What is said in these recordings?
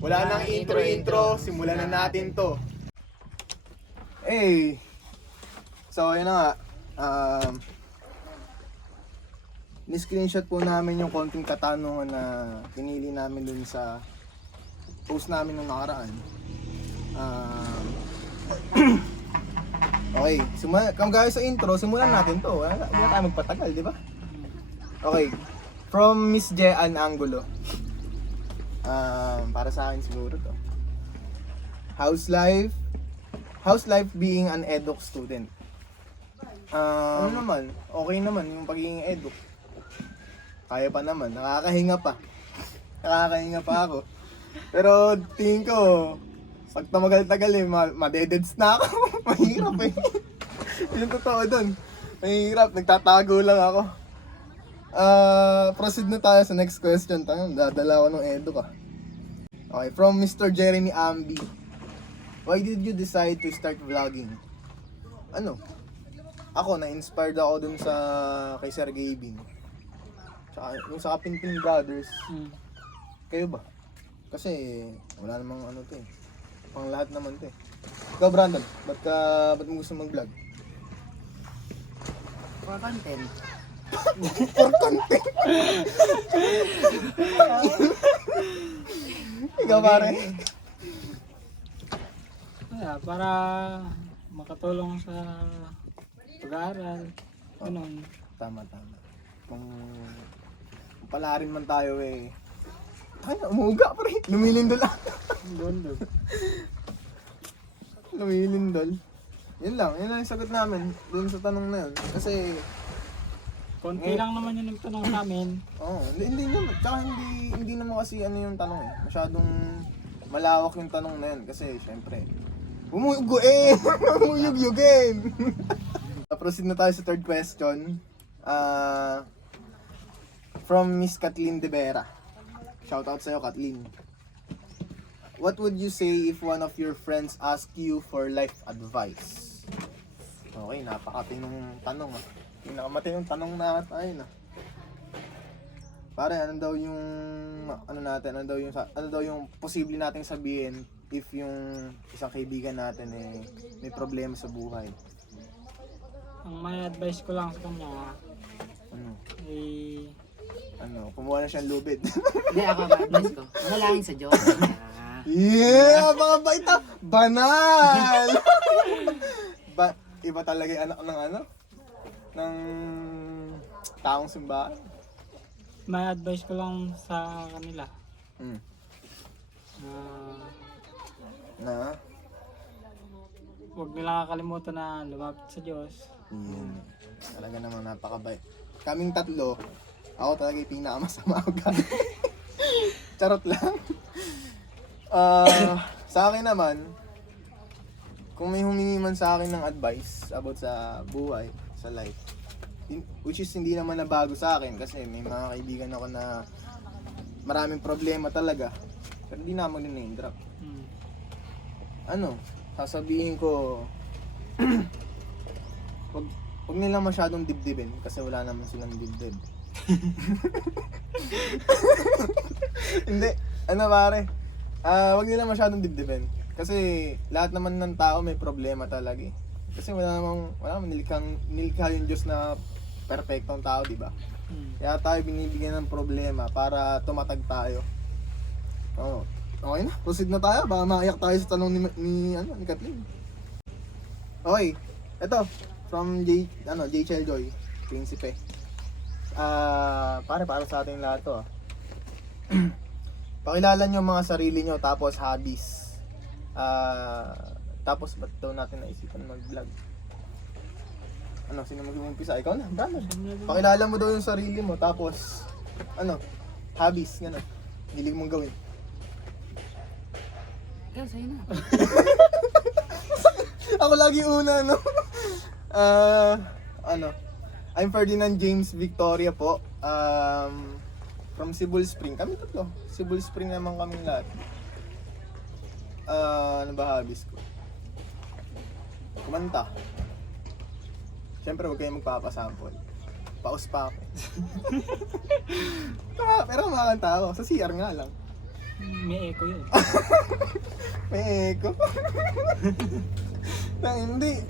Wala nang intro-intro, simulan na natin to. Hey! So, yun na nga. Ni-screenshot po namin yung konting katanungan na pinili namin dun sa post namin nung nakaraan. Okay, kung guys sa intro, simulan natin to. Wala tayo magpatagal, di ba? Okay, from Miss Jean Angulo. Para sa akin siguro to. How's life being an eduk student? Ano naman, okay naman yung pagiging eduk. Kaya pa naman, nakakahinga pa ako. Pero tingin ko, pag tumagal-tagal madededs na ako. Mahirap eh. Yung totoo dun. Mahirap, nagtatago lang ako. Proceed na tayo sa next question. Dadala ko ng edu ka. Okay, from Mr. Jeremy Ambi. Why did you decide to start vlogging? Ako, na-inspired ako dun sa kay Sir Gavin. Tsaka yung sa Kapinpin Brothers. Kayo ba? Kasi wala namang to eh. Pang lahat naman to eh. Ikaw Brandon, ba't mo gusto mag-vlog? For content. For content? Ikaw pare? Para makatulong sa pag-aaral. Ganun. Tama. Kung palarin man tayo eh. Ay, umuga pa rin. Lumilindol lang. Lumilindol. Yun lang yung sagot namin dun sa tanong na yun. Kasi Konti lang naman yun yung tanong namin. hindi naman. Tsaka hindi naman kasi yung tanong eh. Masyadong malawak yung tanong na yun. Kasi syempre, umuyug-yugin. Proceed na tayo sa third question. From Miss Kathleen De Vera. Shoutout sa'yo, Kathleen. What would you say if one of your friends ask you for life advice? Okay, napakatinong tanong ah. Pinakamatinong tanong na tayo na. Pare, ano daw yung posible nating sabihin if yung isang kaibigan natin eh may problema sa buhay? Ang may advice ko lang sa kanya Kumuha na siyang lubid. Hindi, ako ba-advise ko. Manalangin sa Diyos. Yeah, mga baita, banal. Iba talaga yung anak ng taong simbahan. May advice ko lang sa kanila. Huwag nila kakalimutan na lumapit sa Diyos. Talaga naman napakabait. Kaming tatlo, ako talaga yung pinakamasama ugali. Charot lang. Sa akin naman, kung may humingi man sa akin ng advice about sa buhay, sa life, which is hindi naman na bago sa akin kasi may mga kaibigan ako na maraming problema talaga, pero hindi naman din name drop. Sasabihin ko, wag nila masyadong dibdibin kasi wala naman silang dibdib. Hindi, pare, wag nila masyadong dibdibin kasi lahat naman ng tao may problema talaga eh. Kasi wala namang nilikha yung Diyos na perfectong tao, di ba? Kaya tayo binibigyan ng problema para tumatag tayo. Okay na, proceed na tayo. Baka maiyak tayo sa tanong ni Kathleen. Okay, eto from J Cheljoy, Prinsipe. Para sa ating lahat to. Pakilala nyo mga sarili nyo tapos hobbies. Tapos ba't daw natin naisipan mag-vlog? Sino mag-umpisa? Ikaw na, Brandon. Pakilala mo daw yung sarili mo, tapos hobbies, gano'n. Hilig mong gawin. Ikaw, sa'yo na. Ako lagi una, I'm Ferdinand James Victoria po. From Cebu Spring. Kami tatlo. Cebu Spring naman kaming lahat. Ano ba hobbies ko? Kumanta. Siyempre huwag kayong magpapasample. Paus pa ako. Pero makakanta ako. Sa CR nga lang. May echo yun. May echo. Na hindi.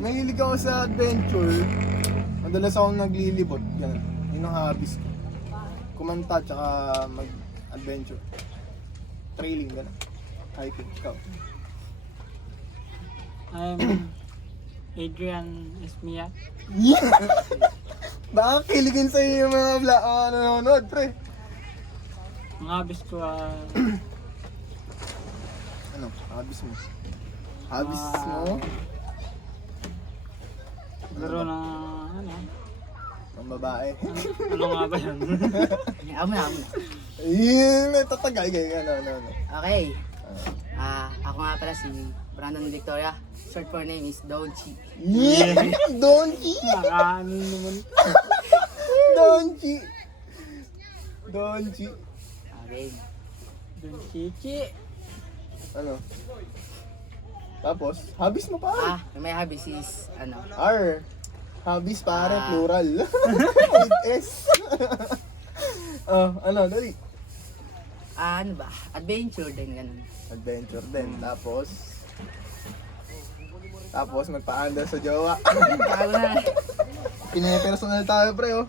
Mahilig ako sa adventure. Madalas akong naglilibot. Yan. Yun ang hobbies ko. Kumanta tsaka mag-adventure. Trailing, gano'n. Hiking, ikaw. I'm Adrian Esmia. Yeah! Baka kiligin sa'yo yung mga nanonood, pre. Ang hobbies ko Ano? Hobbies mo? Hobbies mo? laro ng ano? Ang babae. Ano nga ba yun? Amo na. Ayun, tatagal kayo. Ano. Okay. Ako nga pala si Brandon Victoria. Short for name is Donchi. Yeah! Donchi! Nakaano naman. Donchi! Donchi! Okay. Dun chichi. Ano? Tapos, hobbies mo pa. May hobbies is R. Hobbies pare, plural. With S. Ano, dali. ano ba? Adventure din ganun. Adventure din. Tapos magpa-under sa jowa. Bago na. Pinapersonal tayo, pre, oh.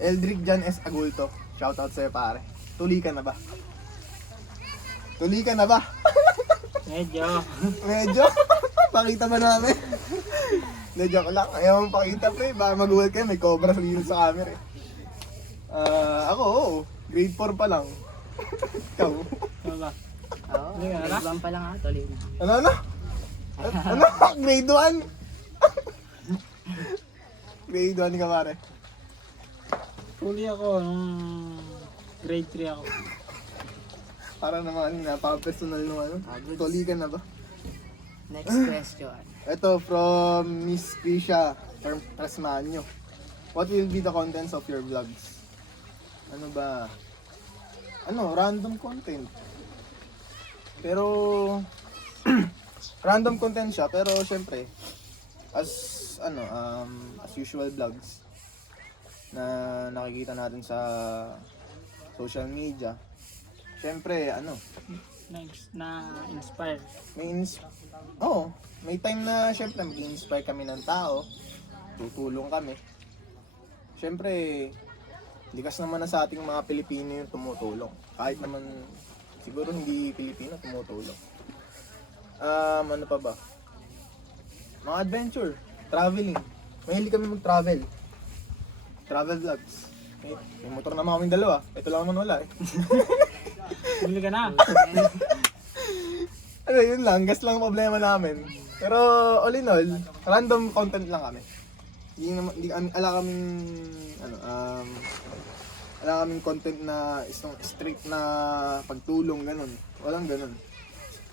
Eldrick Jan S. Agulto. Shoutout sa'yo, pare. Tuli ka na ba? Medyo. Medyo. Pakita ba namin? Hindi, joke lang. Ayaw mong pakita, pre. Baka mag-uwal kayo. May cobra sa gilid sa camera, eh. Ako, oo. Grade 4 pa lang. Ikaw. Ano ba? Oo. Hindi ka na? Grade 1 pa lang tuloy na. Ano? Grade 1? Grade 1 ka, pare. Huli ako nung grade 3 ako. Para naman, napaka-personal nung ano. Good. Tuli ka na ba? Next question. Ito from Miss Krisha Trasmanyo. What will be the contents of your vlogs? Ano ba? Random content. Pero random content siya, pero syempre as usual vlogs na nakikita natin sa social media. Syempre, Na-inspire. may time na syempre mag-inspire kami ng tao, tutulong kami. Syempre, likas naman na sa ating mga Pilipino yung tumutulong. Kahit naman, siguro hindi Pilipino tumutulong. Ano pa ba? Mga adventure, traveling. Mahilig kami mag-travel. Travel vlogs. May motor naman kaming dalawa. Ito lang naman wala, eh. Bili ka na. Yun lang, gas lang ang problema namin. Pero all in all, random content lang kami. Hindi kami ala kaming content na strict na pagtulong ganun. Walang ganun.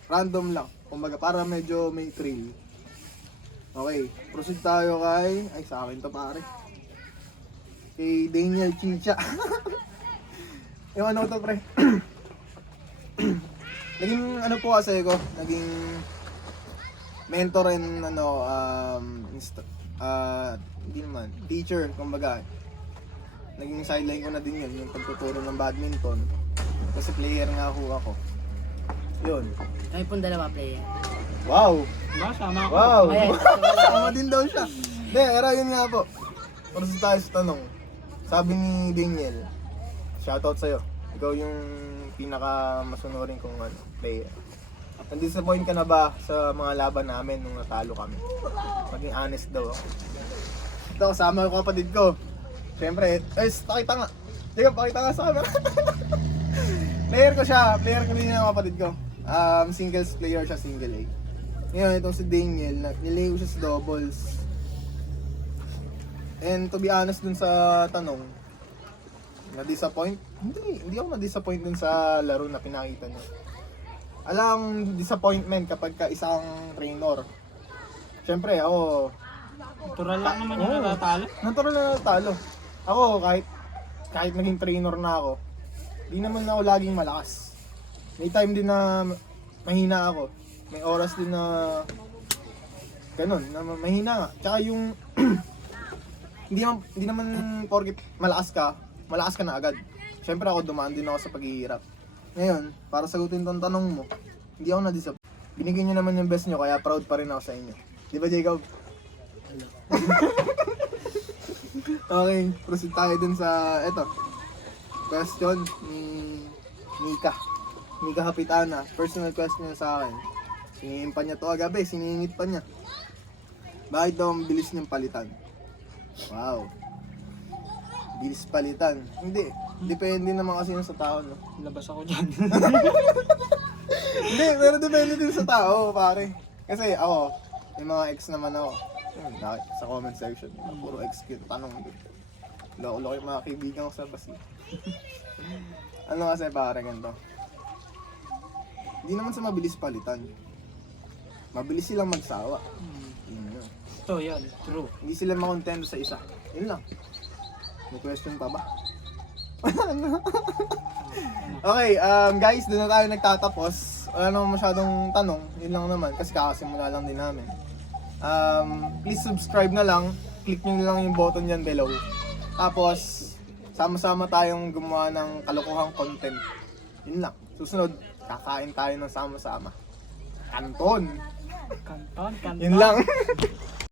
Random lang. Kumbaga para medyo may thrill. Okay, proceed tayo kay sa akin to, pare. Kay Daniel Chicha. Yung ano to, pre. Naging po kasi ko, naging mentor and hindi naman, teacher, kumbaga. Naging sideline ko na din yun, yung pagtuturo ng badminton. Kasi player nga ako. Yun. Kami pong dalawa player. Wow! Ba, sama ako. Wow! Ayan. Sama din daw siya. Hindi, pero yun nga po. Para sa tayo sa tanong. Sabi ni Daniel, shoutout sa'yo. Ikaw yung pinaka masunurin kong player. Disappoint ka na ba sa mga laban namin nung natalo kami? Maging honest daw ako. Ito, kasama yung kapatid ko. Siyempre, pakita nga. Sige, pakita nga sa camera. Player ko din yung kapatid ko. Singles player siya, single A. Ngayon, itong si Daniel, nilay ko siya sa doubles. And to be honest dun sa tanong, na-disappoint? Hindi ako na-disappoint dun sa laro na pinakita niya. Alam, disappointment kapag ka isang trainer. Siyempre, ako... Natural lang naman yung natatalo. Natural na natalo. Ako, kahit naging trainer na ako, di naman ako laging malakas. May time din na mahina ako. May oras din na ganun, na mahina nga. Tsaka yung hindi naman porket malakas ka na agad. syempre ako dumaan din ako sa paghihirap. Ngayon, para sagutin tong tanong mo, hindi ako na-disappoint. Binigyan nyo naman yung best nyo, kaya proud pa rin ako sa inyo. Di ba, Jacob? Okay, proceed tayo dun sa, eto, question ni Mika. Mika Kapitana, personal question niya sa akin. Siningin pa niya to agabi, siningit pa niya. Bakit daw ang bilis niyang palitan? Wow. Bilis palitan. Hindi. Depende naman kasi yun sa tao, no? Labas ako dyan. Hindi, pero depende din sa tao, pare. Kasi ako, may mga ex naman ako. Yun, sa comment section. Puro ex kid, tanong doon. Loko-loko yung mga kaibigan ko sa basi. Ano kasi pare, ganito. Hindi naman sa mabilis palitan. Mabilis silang magsawa. Yun yun. Ito, yan. True. Hindi sila makontento sa isa. Yun lang. May question pa ba? Okay, guys, doon na tayo nagtatapos. Wala naman masyadong tanong. Yun lang naman, kasi kakasimula lang din namin. Please subscribe na lang. Click nyo na lang yung button dyan below. Tapos, sama-sama tayong gumawa ng kalokohang content. Yun lang. Susunod, kakain tayo ng sama-sama. Kanton! Kanton. Yun lang.